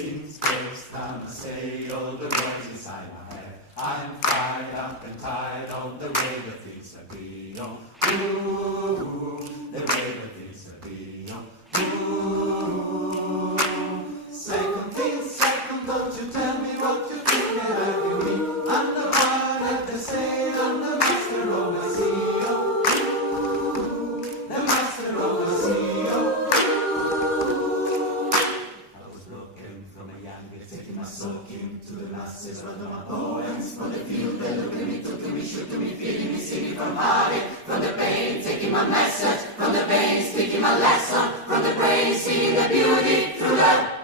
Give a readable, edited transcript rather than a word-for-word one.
Things first, I'ma say all the words inside my head. I'm fired up and tired of the way the things are being. Ooh, the way the things are being. Ooh. Second thing, second, don't you tell me what you think that I can be. I'm the one that they say, I'm the master of the CEO. Ooh, the master of the CEO. I was broken from a young age, taking my soul into the masses, writing my poems from the field. They look at me, took to me, shook to me, feeling me, singing from heartache, from the pain, taking my message, from the veins, speaking my lesson, from the brain, seeing the beauty through the